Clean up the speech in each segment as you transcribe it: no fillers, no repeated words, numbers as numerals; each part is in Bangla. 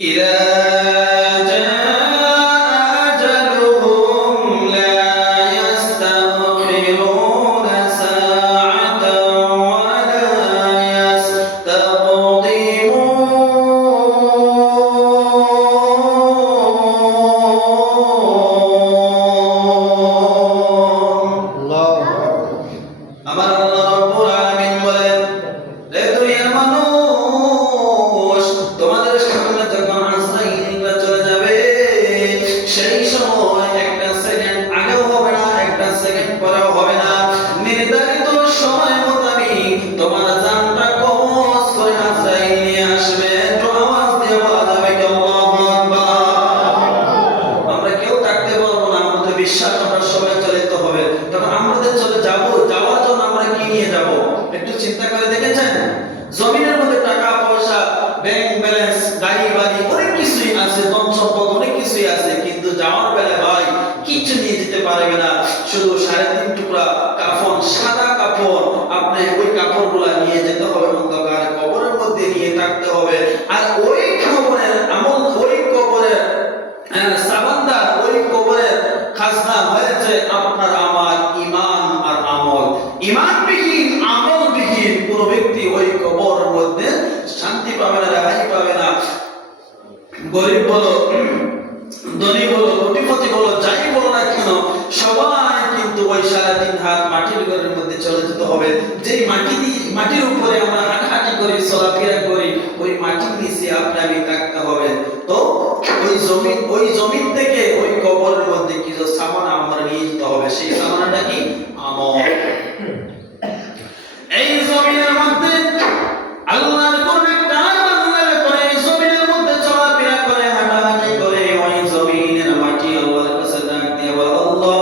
إذا جاء أجلهم لا يستأخرون ساعة ولا يستقدمون الله আমার আল্লাহ রাব্বুল আলামিন বলেন, হে দুনিয়ার মানুষ, তোমাদের সামনে যখন আজরাইলরা চলে যাবে, সেই সময় একটা সেকেন্ড আগেও হবে না, একটা সেকেন্ড পরেও হবে না। নির্ধারিত সময় মোতাবেক তোমার জানটা কবজ করে আজরাইল নিয়ে আসবে। তো আওয়াজ দিয়ে বলা যাবে কি আল্লাহু আকবার। আমরা কেউ থাকতে পারবো না, আমাদের বিশ্বাস আমরা সবাই চলে যেতে হবে। তখন আমাদের চলে যাবো, যাওয়ার জন্য আমরা কি নিয়ে যাব? একটু চিন্তা করে দেখেছেন? জমিনের মধ্যে টাকা পয়সা, ব্যাংক ব্যালেন্স, গাড়ি বাড়ি, অনেক কিছুই আছে, ধন সম্পদ অনেক কিছুই আছে, কিন্তু যাওয়ার বেলায় ভাই কিছু নিয়ে যেতে পারবে না। শুধু 3.5 টুকরা কাফন, সাদা কাপড়, আপনি ওই কাপড়গুলা নিয়ে যেতে হবে, অন্ধকার কবরের মধ্যে নিয়ে থাকতে হবে। আর ওই কবরের আমল, ওই কবরের সাবানদার, ওই কবরের খাজনা হয়েছে আপনার আমার ঈমান আর আমল। ঈমানবিহীন, আমলবিহীন কোন ব্যক্তি ওই কবরের মধ্যে শান্তি পাবে না, রেহাই পাবে না। গরিব বলো, ধনী বলো, কোটিপতি বলো, যাই বলো না কেন, সবাই কিন্তু ওই 3.5 হাত মাটির ঘরের মধ্যে চলে যেতে হবে। যেই মাটির উপরে আমরা হাঁটাহাঁটি করি, চলাফেরা করি, ওই মাটির নিচে আপনাকে থাকতে হবে। তো ওই জমিন থেকে ওই কবরের মধ্যে কিছু সামান আমরা নিয়ে যেতে হবে। সেই সামানটা কি? আমল। এই জমিনের মধ্যে আল্লাহর কোন একটা বান্দা করে জমিনের মধ্যে চলাফেরা করে, হাঁটাহাঁটি করে, ওই জমিনের মাটি আল্লাহর কাছে ডাক দিয়ে বলে, আল্লাহ,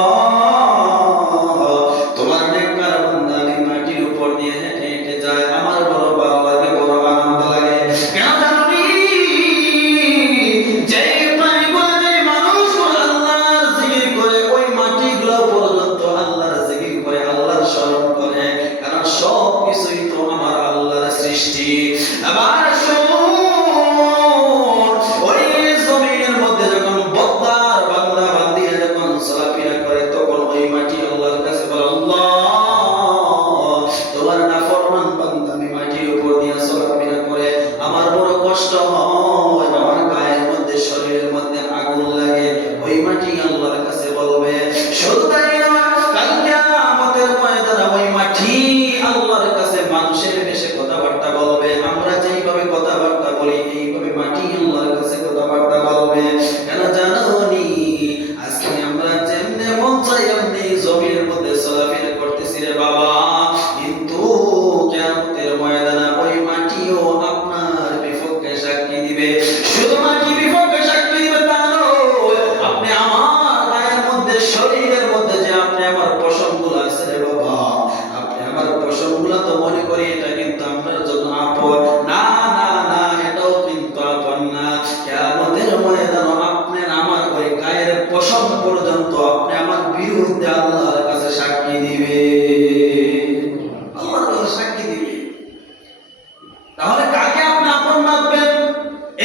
তোমার নেককার বান্দা আমি মাটির উপর দিয়ে হেঁটে হেঁটে যায়, আমার বড় ভালো লাগে, বড় আনন্দ লাগে। কেন জানি যে প্রাণীগুলো, যে মানুষগুলো আল্লাহর জিকির করে, ওই মাটিগুলো পর্যন্ত আল্লাহর জিকির করে, আল্লাহর স্মরণ করে, কারণ সব কিছুই তো আমার আল্লাহর সৃষ্টি। আবার ওই জমিনের মধ্যে যখন বদ্দার বান্দা বান্দিরা যখন চলাফেরা করে, তখন ওই মাটি আল্লাহর কাছে বলে, আল্লাহ, তোমার নাফরমান বান্দা আমি মাটির উপর দিয়ে চলাফেরা করে, আমার বড় কষ্ট হয়, আমার গায়ের মধ্যে, শরীরের মধ্যে আগুন লাগে। ওই মাটি আল্লাহর কাছে বলবে। শুধু তাই নয়, কাল কিয়ামতের ময়দানে ওই মাটি আল্লাহর কাছে মানুষের বেশে কথাবার্তা বলবে। আমরা যেইভাবে কথাবার্তা বলি, এইভাবে মাটি আল্লাহর কাছে কথাবার্তা বলবে। কেন জানোনি? আজকে আমরা যেমনে মন চাই এমনি জমিনের মধ্যে চলাফেরা করতেছি রে বাবা, কিন্তু কিয়ামতের ময়দানে ওই মাটিও আপনার বিপক্ষে সাক্ষী দিবে। শুধু মাটি বিপক্ষে সাক্ষী দিবে তা নয়, আপনি আমার গায়ের মধ্যে, শরীরের মধ্যে যে আপনি আমার পশমগুলো আছে রে বাবা, আপনি আমার পশমগুলো তো মনে করি এটা কিন্তু আপনার জন্য আপন। না না না, এটাও কিন্তু আপন না। কিয়ামতের ময়দানে আপনার আমার ওই গায়ের পশম পর্যন্ত আপনি আমার বিরুদ্ধে আল্লাহর কাছে সাক্ষী দিবে, আল্লাহর কাছে সাক্ষী দিবে। তাহলে কাকে আপনি আপন ভাববেন?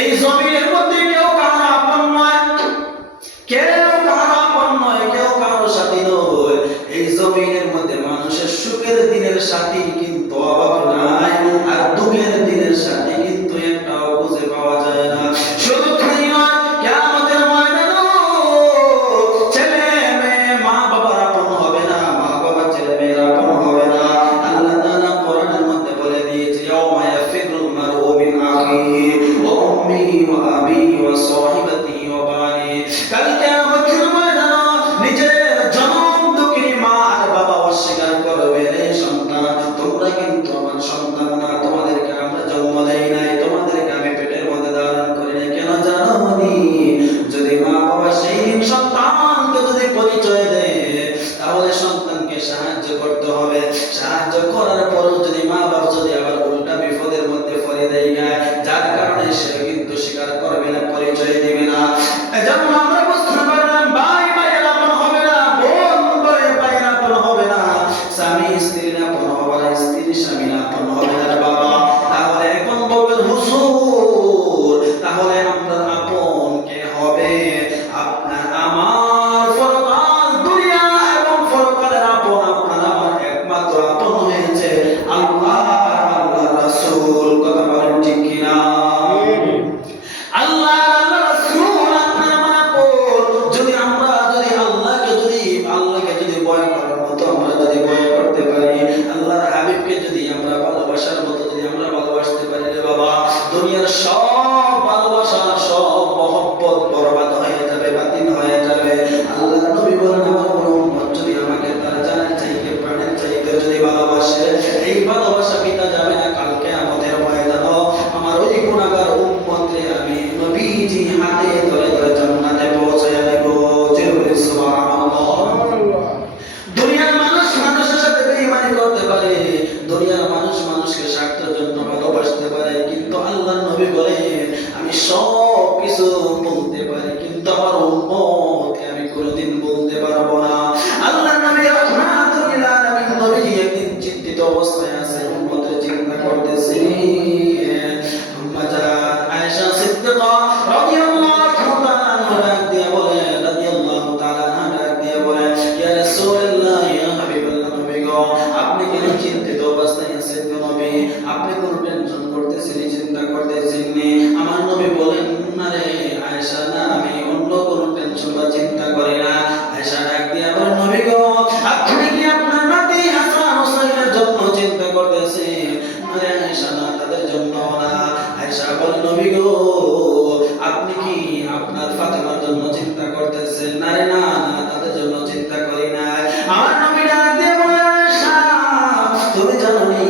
এই জমিনের মধ্যে কেউ কারো আপন নয়, কেউ কারো আপন নয়, কেউ কারো সাথী নয়। এই জমিনের মধ্যে মানুষের সুখের দিনের সাথী কিন্তু অভাব নাই, আর দুঃখের দিনের সাথী কিন্তু একটাও খুঁজে পাওয়া যায় না। শুধু তাই নয়, কিয়ামতের ময়দানে ছেলে মেয়ে মা বাবার আপন হবে না, মা বাবা ছেলে মেয়ের আপন হবে না। আল্লাহ তাআলা কোরআনের মধ্যে বলে দিয়েছে, ইয়াউমা ইয়াফিরুল মারউ মিন আখিহি ওয়া উম্মিহি ওয়া আবিহি ওয়া সাহিবাতিহি ওয়া বানিহি। কাল কিয়ামতের ময়দানে নিজের জনম দুঃখিনী মা আর বাবা অস্বীকার করবে, রে সন্তান, তোমরা কিন্তু আমার সন্তান না, তোমাদেরকে আমরা জন্ম দেই নাই, তোমাদেরকে আমি পেটের মধ্যে ধারণ করি নাই। কেন জানোনি? যদি মা বাবা সেই দিন সন্তানকে যদি পরিচয় দেয়, তাহলে সন্তানকে সাহায্য করতে হবে। সাহায্য করার পরও যদি মা বাবা যদি আবার উল্টা বিপদের মধ্যে পড়ে দেয় না, যার কারণে সে কিন্তু স্বীকার করবে না, পরিচয় দিবে না। এজন্য আমরা বুঝতে পারবো নবীজি হাতে ধরে ধরে জান্নাতে পৌঁছায় দেব। জোরে সুবহানাল্লাহ। দুনিয়ার মানুষ মানুষের সাথে বেঈমানি করতে পারে, দুনিয়ার মানুষ মানুষকে স্বার্থের জন্য ভালোবাসতে পারে, কিন্তু আল্লাহর নবী বলেন আমি সব কিছু বলতে পারি কিন্তু আমার উম্মতকে আমি কোনোদিন বলতে পারবো না। আল্লাহর নবী রাহমাতুল লিল আলামিন নবী একদিন চিন্তিত অবস্থায় আছে, উম্মতের চিন্তা করতেছে। আম্মা জান আয়েশা সিদ্দিকা রাদিয়াল্লাহু তাআলা আনহা দিয়ে বলে, রাদিয়াল্লাহু তাআলা আনহা দিয়ে বলে, ইয়া রাসূলুল্লাহ ইয়া হাবিবাল্লাহ নবী গো, আপনি কেন চিন্তিত অবস্থায় আছেন গো নবী? আপনি কোন টেনশন করতেছেন, চিন্তা করতেছেন? আমার নবী বলেন না রে আয়েশা, না আমি অন্য কোন টেনশন বা চিন্তা করি না। আয়েশা ডাক দিয়ে বলেন নবী গো, আপনি কি আপনার নাতি হাসান হোসেনের জন্য চিন্তা করতেছেন? আরে আয়েশা না, তাদের জন্য না। আয়েশা বলেন নবী গো, আপনি কি আপনার ফাতেমার জন্য চিন্তা করতেছেন? না রে না, না তাদের জন্য চিন্তা করি না। আমার নবী ডাক দিয়ে বলে, আয়েশা তুমি জানো নি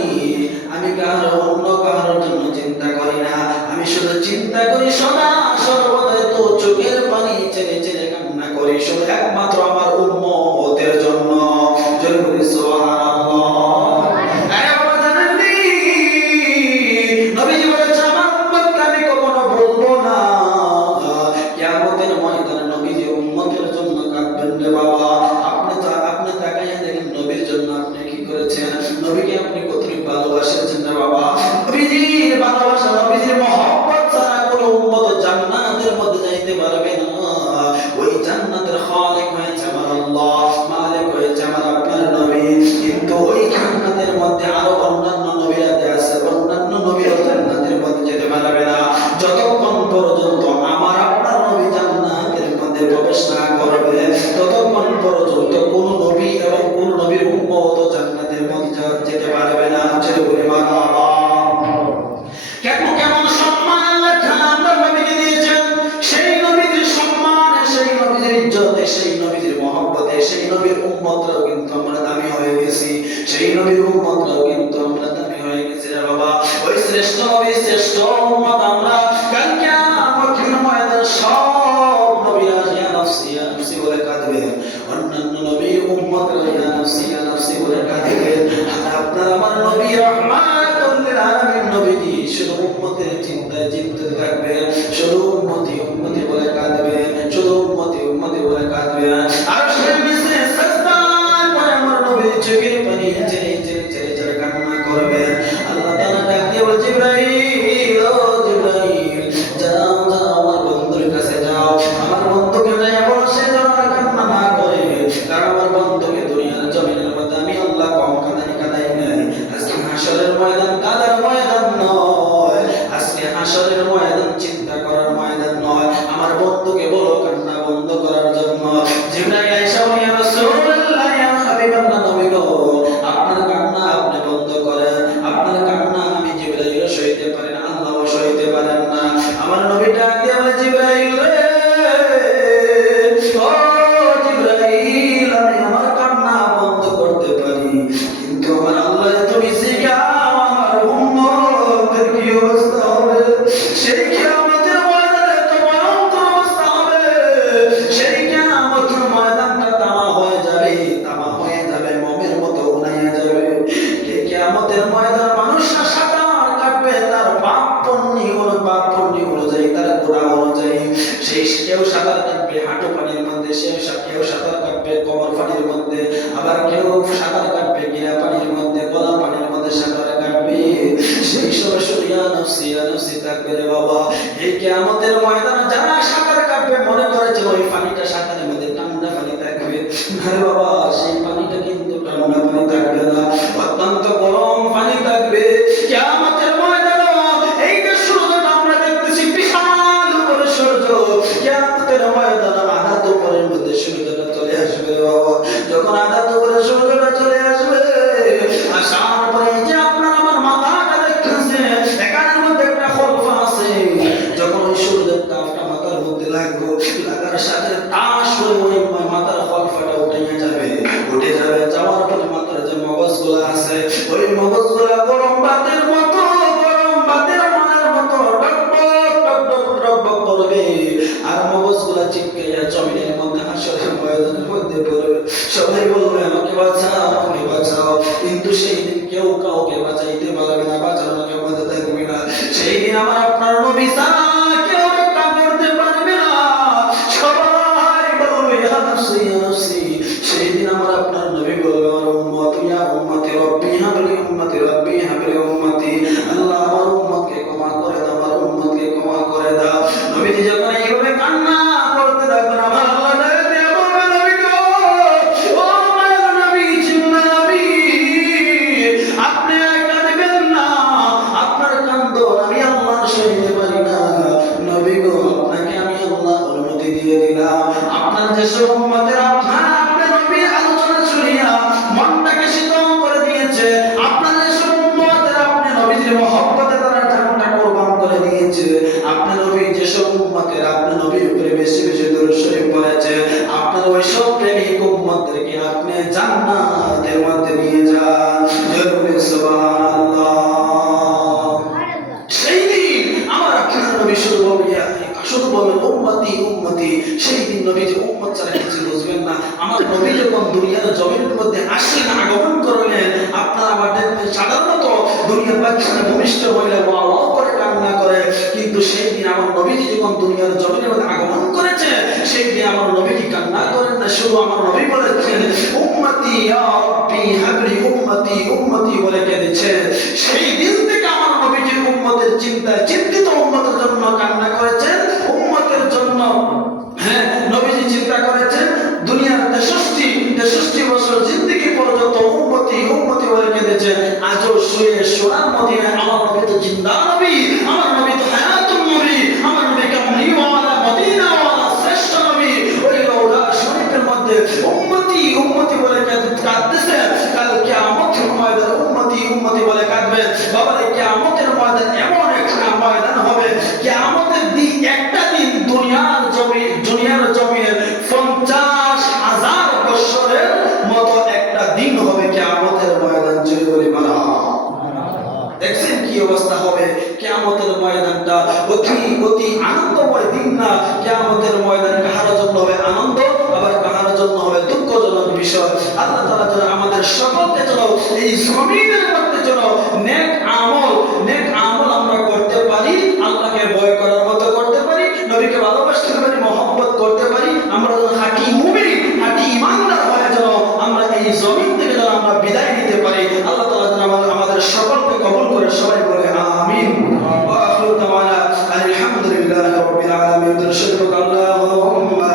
আমি কারো অন্য কারোর জন্য চিন্তা করি না, আমি শুধু চিন্তা করি সদা সর্বদাই তো চোখের পানি ছেড়ে ছেড়ে কান্না করি শুধু একমাত্র আমার উম্মতের জন্য। জোরে বলি সুবহানাল্লাহ। আরে বাবা জানেন নি নবীজি বলেছেন আমার উম্মতকে আমি কখনো বলবো না কিয়ামতের ময়দানে নবীজি উম্মতের জন্য কাঁদবেন রে বাবা। আপনি তাকাইয়া দেখেন নবীর জন্য আপনি কি করেছেন, নবীকে আপনি কতটুকু ভালোবাসেছেন রে বাবা। নবীজির ভালোবাসা, নবীজির মহব্বত ছাড়া কোনো উম্মত জান্নাতের মধ্যে যাইতে পারবে না। ওই জান্নাতের খালিক হয়েছে আমার আল্লাহ, মালিক হয়েছে আমার আপনার নবী। কিন্তু ওই জান্নাতের মধ্যে আরো অন্যান্য নবীরা আছে, অন্যান্য নবীরা জান্নাতের মধ্যে যেতে পারবে না যতক্ষণ পর্যন্ত আমার আপনার নবী জান্নাতের মধ্যে প্রবেশ না করবে, ততক্ষণ পর্যন্ত কোন নবী এবং কোন নবীর উম্মত জান্নাতের মধ্যে যেতে পারবে না। জোরে বলি মারহাবা। কেমন সম্মান আল্লাহ তাআলা আপনার নবীকে দিয়েছেন, সেই নবীর সম্মানে, সেই নবীর ইজ্জতে, সেই নবীর মহব্বতে, সেই নবীর উম্মতরাও কিন্তু আমরা দামি হয়ে গেছি, সেই নবীর উম্মতরাও কিন্তু আমরা দামি হয়ে গেছি রে বাবা। ওই শ্রেষ্ঠ নবী, শ্রেষ্ঠ উম্মত আমরা। কাল কিয়ামতের ময়দানে সব নবীরা ইয়া নাফসি বলে কাঁদবে, অন্যান্য নবীর উম্মতরা ইয়া নাফসি বলে কাঁদবে। আর আপনার আমার নবী রাহমাতুল লিল আলামিন নবীজি শুধু উম্মতের চিন্তায় চিন্তিত থাকবে, শুধু উম্মতি উম্মতি বলে কাঁদবে, শুধু উম্মতি উম্মতি বলে কাঁদবে। আর সেই নিচে সাজদায় পড়ে আমার নবীর চোখের পানি ছেড়ে ছেড়ে ছেড়ে ছেড়ে কান্না করবে। আল্লাহ তাআলা ডাক দিয়ে বলে, জিবরাইল ও জিবরাইল যাও যাও আমার বন্ধুর কাছে যাও, আমার বন্ধুকে যাইয়া বলো সে যেন আর কান্না না করে, কারণ আমার বন্ধুকে দুনিয়ার জমিনের মধ্যে আমি আল্লাহ কম কাঁদাই নাই। আজকে হাসরের ময়দান কাদার ময়দান নয়, আজকে হাসরের ময়দান চিন্তা করার ময়দান নয়। আমার বন্ধুকে বলো কান্না বন্ধ করার জন্য। জিবরাইল আয়েশা বলে, ইয়া রাসূলুল্লাহ ইয়া হাবিবাল্লাহ নবী গো, আপনার কান্না আপনি বন্ধ করেন, আপনার কান্না আমি জিবরাইল সইতে পারি না, আল্লাহও সইতে পারেন না। আমার নবী ডাক দিয়ে বলে, জিবরাইল রে ও জিবরাইল, আমি আমার কান্না বন্ধ করতে পারি, কিন্তু আমার আল্লাহ তুমি শিখাও আমার উম্মতের কি অবস্থা হবে। সেই কিয়ামতের ময়দানে তো ভয়ঙ্কর অবস্থা হবে, সেই কিয়ামতের ময়দানটা তামা হয়ে যাবে, মোমের মতো উনাইয়া যাবে। এই কিয়ামতের ময়দানে মানুষরা সাঁতার কাটবে তার পাপ পুণ্য অনুযায়ী, তার গুনাহ অনুযায়ী। সেই কেউ সাঁতার কাটবে হাঁটু পানির মধ্যে, কেউ সাঁতার কাটবে কোমর পানির মধ্যে, আবার কেউ সাঁতার কাটবে গিরা পানির মধ্যে, গলা পানির মধ্যে সাঁতার কাটবে। সেই সময় ইয়া নাফসি থাকবে রে বাবা। এই কিয়ামতের ময়দানে যারা সাঁতার কাটবে মনে করেছে ওই পানিটা সাঁতারের মধ্যে ঠান্ডা পানি থাকবে, আরে বাবা সেই পানিটা কিন্তু ঠান্ডা পানি থাকবে না, অত্যন্ত গরম পানি থাকবে। কিয়ামতের ময়দানে এই যে সূর্যটা আমরা দেখতেছি বিশাল বড় সূর্য, কিয়ামতের ময়দানে আধা দুপুরের মধ্যে সূর্যটা চলে আসবে রে বাবা। যখন আধা দুপুরে সূর্যটা চলে আসবে, আসার পরে যে আপনার আমার মাথাটা দেখতেছে এখানের মধ্যে একটা খলফা আছে, যখন ওই সূর্যের তাপটা মাথার মধ্যে লাগবে, লাগার সাথে তাস করে ওই মাথার খলফাটা উঠে যাবে। পড়বে আর মগজগুলা চিপকাইয়া জমিনের মধ্যে হাসরের ময়দানের মধ্যে পড়বে। সবাই বলবে আমাকে বাঁচাও, আমাকে বাঁচাও, কিন্তু সেই দিন কেউ কাউকে বাঁচাইতে পারবে না, বাঁচানোর কেউ মধ্যে থাকবে না। সেই দিন আমার আপনার নবী ছাড়া কেউ রক্ষা করতে পারবে না। সবাই বলবে ইয়া নাফসি ইয়া নাফসি। সেই দিন আমার আপনার নবী বলবে আমার উম্মত, ইয়া উম্মতি রব্বি হাবলি উম্মতি রব্বি হাবলি উম্মতি। আল্লাহ আমার উম্মতকে ক্ষমা করে দাও, আমার উম্মতকে ক্ষমা করে দাও। নবীজি যখন এইভাবে কান্না করতে থাকবেন, আমার আল্লাহ ডাক দিয়ে বলবে নবী গো, ও মায়ের নবী, জিন্না নবী, আপনি আর কাঁদবেন না, আপনার কান্দন আমি আল্লাহ সইতে পারি না। নবী গো, আপনাকে আমি আল্লাহ অনুমতি দিয়ে দিলাম। আপনার যেসব উম্মতের আপনি নবী আলোচনা শুনিয়া মনটাকে শীতল করে দিয়েছে, আপনার যেসব উম্মতের আপনি নবীর মহব্বতে তারা জানটা কুরবান করে দিয়েছে, আপনি নবী যেসব উম্মতের আপনি নবীর উপরে বেশি বেশি দরুদ শরীফ পড়েছে, আপনার ওই সব প্রেমিক উম্মতদেরকে আপনি জান্নাতের মধ্যে নিয়ে যান। জোরে সুবহানাল্লাহ। সেই দিন আমার আপনার নবী শুধু বলবেন উম্মতি উম্মতি। সেই দিন নবী যে উম্মত ছাড়া কিছু বুঝবেন না। আমার নবী যখন দুনিয়ার জমিনের মধ্যে আসলেন, আগমন করলেন, আপনারা আমার দেখবেন সাধারণত দুনিয়ার বাচ্চারা ভূমিষ্ঠ হইলে ওয়া ওয়া করে কান্না করে, কিন্তু সেই দিন আমার নবীজি যখন দুনিয়ার জমিনের মধ্যে আগমন করেছে, সেই দিন আমার নবীজি কান্না করেন না, শুধু আমার নবী বলেছেন উম্মতি ইয়া রাব্বি হাবলি উম্মতি উম্মতি বলে কেঁদেছে। সেই দিন থেকে আমার নবীজি উম্মতের চিন্তায় চিন্তিত, উম্মতের জন্য কান্না করেছেন, উম্মতের জন্য হ্যাঁ নবীজি চিন্তা করেছেন। দুনিয়ার 63 বছর জিন্দেগি পর্যন্ত উম্মতি উম্মতি বলে কেঁদেছে। আজও শুয়ে সোনার মদিনায় আমার নবী তো জিন্দা নবী, আমার নবী তো হায়াতুন নবী, আমার নবী কামলিওয়ালা মদিনাওয়ালা শ্রেষ্ঠ নবী। ওই রওজা শরীফের মধ্যে উম্মতি উম্মতি বলে কাঁদতেছে। কাল কিয়ামতের ময়দানে উম্মতি উম্মতি বলে কাঁদবে। বাবারে কিয়ামতের ময়দান এমন একটা ময়দান হবে, কিয়ামতের দিন একটা দিন দুনিয়ার জমিনের 50,000 বছরের মতো একটা দিন হবে কিয়ামতের ময়দান। জুড়ে বলি মারহাবা। দেখছেন কি অবস্থা হবে কিয়ামতের ময়দানটা? অতি আনন্দময় দিন না? কিয়ামতের ময়দান কাহার জন্য হবে আনন্দ, আবার কাহার জন্য হবে দুঃখজনক বিষয়। আল্লাহ তাআলা যেন আমাদের সকলকে যেন এই জমিনের মধ্যে যেন নেক আমল আমরা করতে পারি, আল্লাহকে ভয় করার মতো করতে পারি, নবীকে ভালোবাসতে পারি, মহব্বত করতে পারি। আমরা যেন খাঁটি মুমিন, খাঁটি ঈমানদার হয়ে যেন আমরা এই জমিন থেকে যেন আমরা বিদায় নিতে পারি। আল্লাহ তাআলা যেন আমাদের সকলকে কবুল করে। সবাই বলে আমিন। ওয়া আখিরু দাওয়ানা আলহামদুলিল্লাহি রাব্বিল আলামিন। আল্লাহুম্মা